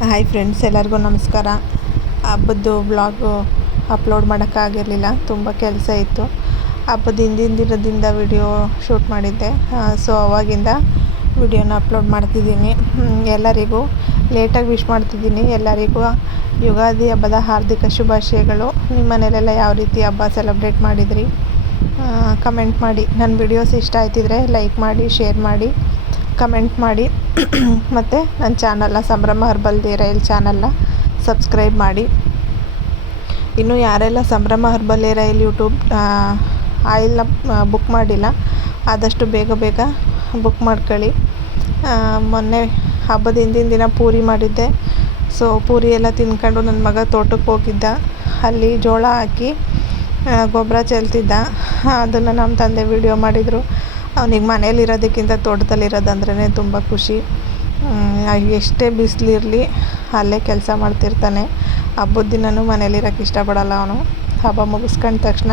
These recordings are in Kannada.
ಹಾಯ್ ಫ್ರೆಂಡ್ಸ್ ಎಲ್ಲರಿಗೂ ನಮಸ್ಕಾರ. ಹಬ್ಬದ್ದು ಬ್ಲಾಗು ಅಪ್ಲೋಡ್ ಮಾಡೋಕ್ಕಾಗಿರಲಿಲ್ಲ ತುಂಬ ಕೆಲಸ ಇತ್ತು. ಹಬ್ಬದ ಹಿಂದಿನ ದಿನದಿಂದ ವಿಡಿಯೋ ಶೂಟ್ ಮಾಡಿದ್ದೆ ಸೊ ಅವಾಗಿಂದ ವಿಡಿಯೋನ ಅಪ್ಲೋಡ್ ಮಾಡ್ತಿದ್ದೀನಿ. ಎಲ್ಲರಿಗೂ ಲೇಟಾಗಿ ವಿಶ್ ಮಾಡ್ತಿದ್ದೀನಿ. ಎಲ್ಲರಿಗೂ ಯುಗಾದಿ ಹಬ್ಬದ ಹಾರ್ದಿಕ ಶುಭಾಶಯಗಳು. ನಿಮ್ಮ ಮನೇಲೆಲ್ಲ ಯಾವ ರೀತಿ ಹಬ್ಬ ಸೆಲೆಬ್ರೇಟ್ ಮಾಡಿದ್ರಿ? ಕಮೆಂಟ್ ಮಾಡಿ. ನನ್ನ ವಿಡಿಯೋಸ್ ಇಷ್ಟ ಆಯ್ತಿದ್ರೆ ಲೈಕ್ ಮಾಡಿ ಶೇರ್ ಮಾಡಿ. ಕಮೆಂಟ್ ಮಾಡಿ. ಮತ್ತು ನನ್ನ ಚಾನಲ್ನ ಸಂಭ್ರಮ ಹರ್ಬಲ್ ರೈಲ್ ಚಾನಲ್ನ ಸಬ್ಸ್ಕ್ರೈಬ್ ಮಾಡಿ. ಇನ್ನು ಯಾರೆಲ್ಲ ಸಂಭ್ರಮ ಹರ್ಬಲ್ ರೈಲ್ ಯೂಟ್ಯೂಬ್ ಆಯಿಲ್ನ ಬುಕ್ ಮಾಡಿಲ್ಲ, ಆದಷ್ಟು ಬೇಗ ಬೇಗ ಬುಕ್ ಮಾಡ್ಕೊಳ್ಳಿ. ಮೊನ್ನೆ ಹಬ್ಬದ ಹಿಂದಿನ ದಿನ ಪೂರಿ ಮಾಡಿದ್ದೆ. ಸೊ ಪೂರಿ ಎಲ್ಲ ತಿನ್ಕೊಂಡು ನನ್ನ ಮಗ ತೋಟಕ್ಕೆ ಹೋಗಿದ್ದ. ಅಲ್ಲಿ ಜೋಳ ಹಾಕಿ ಗೊಬ್ಬರ ಚೆಲ್ತಿದ್ದ. ಅದನ್ನು ನಮ್ಮ ತಂದೆ ವಿಡಿಯೋ ಮಾಡಿದರು. ಅವನಿಗೆ ಮನೇಲಿರೋದಕ್ಕಿಂತ ತೋಟದಲ್ಲಿರೋದಂದ್ರೇ ತುಂಬ ಖುಷಿ. ಎಷ್ಟೇ ಬಿಸಿಲಿರಲಿ ಅಲ್ಲೇ ಕೆಲಸ ಮಾಡ್ತಿರ್ತಾನೆ. ಹಬ್ಬದ ದಿನವೂ ಮನೇಲಿರೋಕ್ಕೆ ಇಷ್ಟಪಡಲ್ಲ ಅವನು. ಹಬ್ಬ ಮುಗಿಸ್ಕೊಂಡ ತಕ್ಷಣ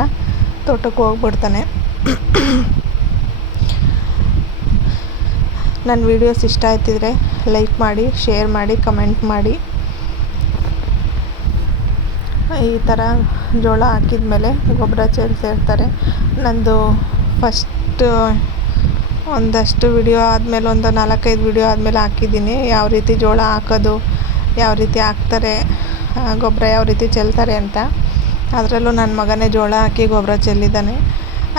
ತೋಟಕ್ಕೆ ಹೋಗ್ಬಿಡ್ತಾನೆ. ನನ್ನ ವೀಡಿಯೋಸ್ ಇಷ್ಟ ಆಯ್ತಿದ್ರೆ ಲೈಕ್ ಮಾಡಿ, ಶೇರ್ ಮಾಡಿ, ಕಮೆಂಟ್ ಮಾಡಿ. ಈ ಥರ ಜೋಳ ಹಾಕಿದ ಮೇಲೆ ಗೊಬ್ಬರ ಸೇರ್ತಾರೆ ನಂದು ಫಸ್ಟ್ ಒಂದಷ್ಟು ವಿಡಿಯೋ ಆದಮೇಲೆ ಒಂದು ನಾಲ್ಕೈದು ವಿಡಿಯೋ ಆದಮೇಲೆ ಹಾಕಿದ್ದೀನಿ. ಯಾವ ರೀತಿ ಜೋಳ ಹಾಕೋದು, ಯಾವ ರೀತಿ ಹಾಕ್ತಾರೆ ಗೊಬ್ಬರ ಯಾವ ರೀತಿ ಚೆಲ್ತಾರೆ ಅಂತ. ಅದರಲ್ಲೂ ನನ್ನ ಮಗನೇ ಜೋಳ ಹಾಕಿ ಗೊಬ್ಬರ ಚೆಲ್ಲಿದ್ದಾನೆ.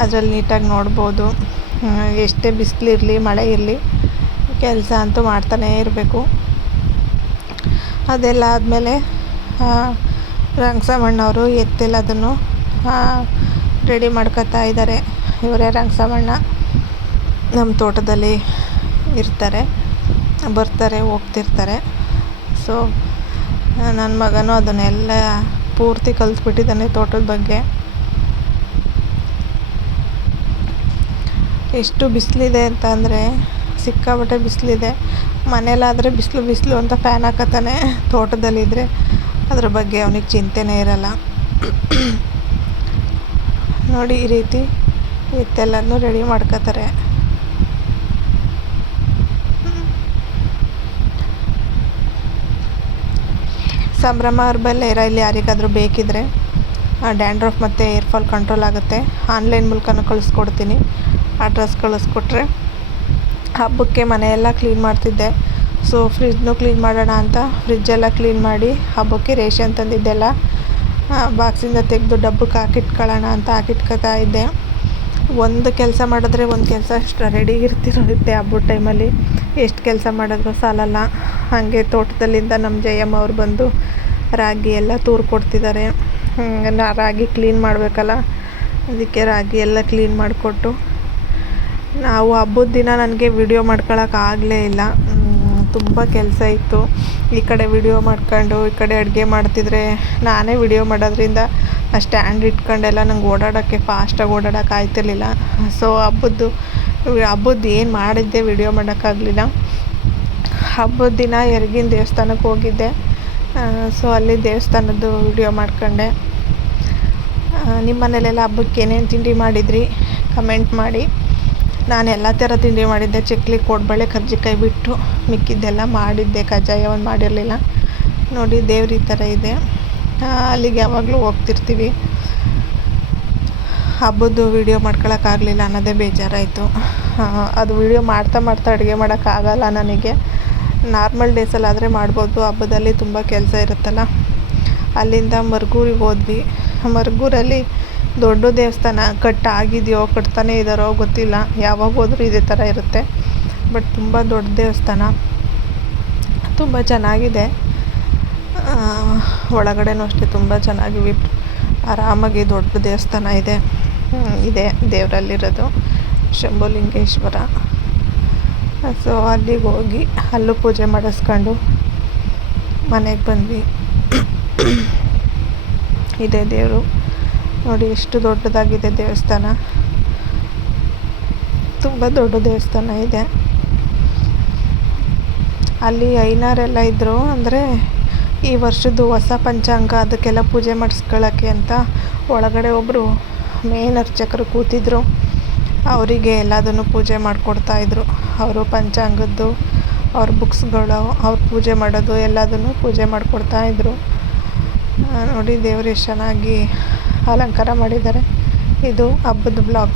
ಅದರಲ್ಲಿ ನೀಟಾಗಿ ನೋಡ್ಬೋದು. ಎಷ್ಟೇ ಬಿಸಿಲಿರಲಿ ಮಳೆ ಇರಲಿ, ಕೆಲಸ ಅಂತೂ ಮಾಡ್ತಾನೇ ಇರಬೇಕು. ಅದೆಲ್ಲ ಆದಮೇಲೆ ರಂಗಸಮಣ್ಣವರು ಎತ್ತೆಲ್ಲದನ್ನು ರೆಡಿ ಮಾಡ್ಕೋತಾ ಇದ್ದಾರೆ. ಇವರೇ ರಂಗಸಮಣ್ಣ ನಮ್ಮ ತೋಟದಲ್ಲಿ ಇರ್ತಾರೆ, ಬರ್ತಾರೆ, ಹೋಗ್ತಿರ್ತಾರೆ. ಸೊ ನನ್ನ ಮಗನೂ ಅದನ್ನೆಲ್ಲ ಪೂರ್ತಿ ಕಲ್ತ್ಬಿಟ್ಟಿದ್ದಾನೆ ತೋಟದ ಬಗ್ಗೆ. ಎಷ್ಟು ಬಿಸಿಲಿದೆ ಅಂತ ಅಂದರೆ ಸಿಕ್ಕಾಪಟ್ಟೆ ಬಿಸಿಲಿದೆ. ಮನೇಲಾದರೆ ಬಿಸಿಲು ಬಿಸಿಲು ಅಂತ ಫ್ಯಾನ್ ಹಾಕತ್ತಾನೆ ತೋಟದಲ್ಲಿದ್ದರೆ ಅದ್ರ ಬಗ್ಗೆ ಅವನಿಗೆ ಚಿಂತೆನೇ ಇರಲ್ಲ. ನೋಡಿ ಈ ರೀತಿ ಎತ್ತೆಲ್ಲನೂ ರೆಡಿ ಮಾಡ್ಕೋತಾರೆ. ಸಂಭ್ರಮ ಹರ್ಬಲ್ ಏರ ಆಯಿಲ್ ಯಾರಿಗಾದರೂ ಬೇಕಿದ್ದರೆ ಡ್ಯಾಂಡ್ರಫ್ ಮತ್ತು ಏರ್ ಫಾಲ್ ಕಂಟ್ರೋಲ್ ಆಗುತ್ತೆ. ಆನ್ಲೈನ್ ಮೂಲಕನೂ ಕಳಿಸ್ಕೊಡ್ತೀನಿ. ಅಡ್ರೆಸ್ ಕಳಿಸ್ಕೊಟ್ರೆ, ಹಬ್ಬಕ್ಕೆ ಮನೆಯೆಲ್ಲ ಕ್ಲೀನ್ ಮಾಡ್ತಿದ್ದೆ. ಸೊ ಫ್ರಿಜ್ನು ಕ್ಲೀನ್ ಮಾಡೋಣ ಅಂತ ಫ್ರಿಜ್ಜೆಲ್ಲ ಕ್ಲೀನ್ ಮಾಡಿ ಹಬ್ಬಕ್ಕೆ ರೇಷನ್ ತಂದಿದ್ದೆಲ್ಲ ಬಾಕ್ಸಿಂದ ತೆಗೆದು ಡಬ್ಬಕ್ಕೆ ಹಾಕಿಟ್ಕೊಳ್ಳೋಣ ಅಂತ ಹಾಕಿಟ್ಕೋತಾ ಇದ್ದೆ. ಒಂದು ಕೆಲಸ ಮಾಡಿದ್ರೆ ಒಂದು ಕೆಲಸ ಅಷ್ಟು ರೆಡಿ ಇರ್ತಿರುತ್ತೆ. ಹಬ್ಬದ ಟೈಮಲ್ಲಿ ಎಷ್ಟು ಕೆಲಸ ಮಾಡಿದ್ರು ಸಾಲಲ್ಲ. ಹಾಗೆ ತೋಟದಲ್ಲಿಂದ ನಮ್ಮ ಜಯಮ್ಮ ಅವ್ರು ಬಂದು ರಾಗಿ ಎಲ್ಲ ತೂರು ಕೊಡ್ತಿದ್ದಾರೆ ನಾ ರಾಗಿ ಕ್ಲೀನ್ ಮಾಡಬೇಕಲ್ಲ. ಅದಕ್ಕೆ ರಾಗಿ ಎಲ್ಲ ಕ್ಲೀನ್ ಮಾಡಿಕೊಟ್ಟು ನಾವು ಹಬ್ಬದ ದಿನ ನನಗೆ ವಿಡಿಯೋ ಮಾಡ್ಕೊಳಕ್ಕೆ ಆಗಲೇ ಇಲ್ಲ. ತುಂಬ ಕೆಲಸ ಇತ್ತು. ಈ ಕಡೆ ವಿಡಿಯೋ ಮಾಡ್ಕೊಂಡು, ಈ ಕಡೆ ಅಡುಗೆ ಮಾಡ್ತಿದ್ರೆ ನಾನೇ ವಿಡಿಯೋ ಮಾಡೋದ್ರಿಂದ ಸ್ಟ್ಯಾಂಡ್ ಇಟ್ಕೊಂಡೆಲ್ಲ ನಂಗೆ ಓಡಾಡೋಕ್ಕೆ ಫಾಸ್ಟಾಗಿ ಓಡಾಡೋಕೆ ಆಯ್ತಿರ್ಲಿಲ್ಲ. ಸೊ ಹಬ್ಬದ್ದು ಹಬ್ಬದ್ದು ಏನು ಮಾಡಿದ್ದೆ ವಿಡಿಯೋ ಮಾಡೋಕ್ಕಾಗಲಿಲ್ಲ. ಹಬ್ಬದ ದಿನ ಎರಗಿನ ದೇವಸ್ಥಾನಕ್ಕೆ ಹೋಗಿದ್ದೆ. ಸೊ ಅಲ್ಲಿ ದೇವಸ್ಥಾನದ್ದು ವಿಡಿಯೋ ಮಾಡ್ಕೊಂಡೆ. ನಿಮ್ಮ ಮನೇಲೆಲ್ಲ ಹಬ್ಬಕ್ಕೆ ಏನೇನು ತಿಂಡಿ ಮಾಡಿದ್ರಿ? ಕಮೆಂಟ್ ಮಾಡಿ. ನಾನು ಎಲ್ಲ ಥರ ತಿಂಡಿ ಮಾಡಿದ್ದೆ. ಚಕ್ಲಿ, ಕೋಡ್ಬಳೆ, ಕರ್ಜಿಕಾಯಿ ಬಿಟ್ಟು ಮಿಕ್ಕಿದ್ದೆಲ್ಲ ಮಾಡಿದ್ದೆ. ಕಜ್ಜಾಯ ಒಂದು ಮಾಡಿರಲಿಲ್ಲ. ನೋಡಿ, ದೇವ್ರ ಈ ಥರ ಇದೆ. ಅಲ್ಲಿಗೆ ಯಾವಾಗಲೂ ಹೋಗ್ತಿರ್ತೀವಿ. ಹಬ್ಬದ್ದು ವೀಡಿಯೋ ಮಾಡ್ಕೊಳಕ್ಕಾಗಲಿಲ್ಲ ಅನ್ನೋದೇ ಬೇಜಾರಾಯಿತು. ಅದು ವೀಡಿಯೋ ಮಾಡ್ತಾ ಮಾಡ್ತಾ ಅಡುಗೆ ಮಾಡೋಕ್ಕಾಗಲ್ಲ ನನಗೆ. ನಾರ್ಮಲ್ ಡೇಸಲ್ಲಾದರೆ ಮಾಡ್ಬೋದು, ಹಬ್ಬದಲ್ಲಿ ತುಂಬ ಕೆಲಸ ಇರುತ್ತಲ್ಲ. ಅಲ್ಲಿಂದ ಮರ್ಗೂರಿಗೆ ಹೋದ್ವಿ. ಮರ್ಗೂರಲ್ಲಿ ದೊಡ್ಡ ದೇವಸ್ಥಾನ ಕಟ್ ಆಗಿದೆಯೋ ಕಟ್ತಾನೆ ಇದ್ದಾರೋ ಗೊತ್ತಿಲ್ಲ. ಯಾವಾಗ ಹೋದರೂ ಇದೇ ಥರ ಇರುತ್ತೆ. ಬಟ್ ತುಂಬ ದೊಡ್ಡ ದೇವಸ್ಥಾನ. ತುಂಬ ಚೆನ್ನಾಗಿದೆ. ಆ, ಒಳಗಡೆನೂ ಅಷ್ಟೇ ತುಂಬ ಚೆನ್ನಾಗಿ ವಿಪ್ ಆರಾಮಾಗಿ ದೊಡ್ಡ ದೇವಸ್ಥಾನ ಇದೆ. ಇದೆ ದೇವರಲ್ಲಿರೋದು ಶಂಭುಲಿಂಗೇಶ್ವರ. ಸೊ ಅಲ್ಲಿಗೆ ಹೋಗಿ ಅಲ್ಲೂ ಪೂಜೆ ಮಾಡಿಸ್ಕೊಂಡು ಮನೆಗೆ ಬಂದ್ವಿ. ಇದೆ ದೇವರು. ನೋಡಿ ಎಷ್ಟು ದೊಡ್ಡದಾಗಿದೆ ದೇವಸ್ಥಾನ. ತುಂಬ ದೊಡ್ಡ ದೇವಸ್ಥಾನ ಇದೆ. ಅಲ್ಲಿ ಐನಾರೆಲ್ಲ ಇದ್ದರು ಅಂದರೆ ಈ ವರ್ಷದ್ದು ಹೊಸ ಪಂಚಾಂಗ, ಅದಕ್ಕೆಲ್ಲ ಪೂಜೆ ಮಾಡಿಸ್ಕೊಳ್ಳೋಕ್ಕೆ ಅಂತ ಒಳಗಡೆ ಒಬ್ಬರು ಮೇನ್ ಅರ್ಚಕರು ಕೂತಿದ್ರು. ಅವರಿಗೆ ಎಲ್ಲದನ್ನು ಪೂಜೆ ಮಾಡಿಕೊಡ್ತಾಯಿದ್ರು ಅವರು ಪಂಚಾಂಗದ್ದು, ಅವ್ರ ಬುಕ್ಸ್ಗಳು, ಅವ್ರು ಪೂಜೆ ಮಾಡೋದು, ಎಲ್ಲದನ್ನು ಪೂಜೆ ಮಾಡಿಕೊಡ್ತಾ ಇದ್ದರು ನೋಡಿ ದೇವರು ಎಷ್ಟು ಚೆನ್ನಾಗಿ ಅಲಂಕಾರ ಮಾಡಿದ್ದಾರೆ. ಇದು ಹಬ್ಬದ ಬ್ಲಾಗ್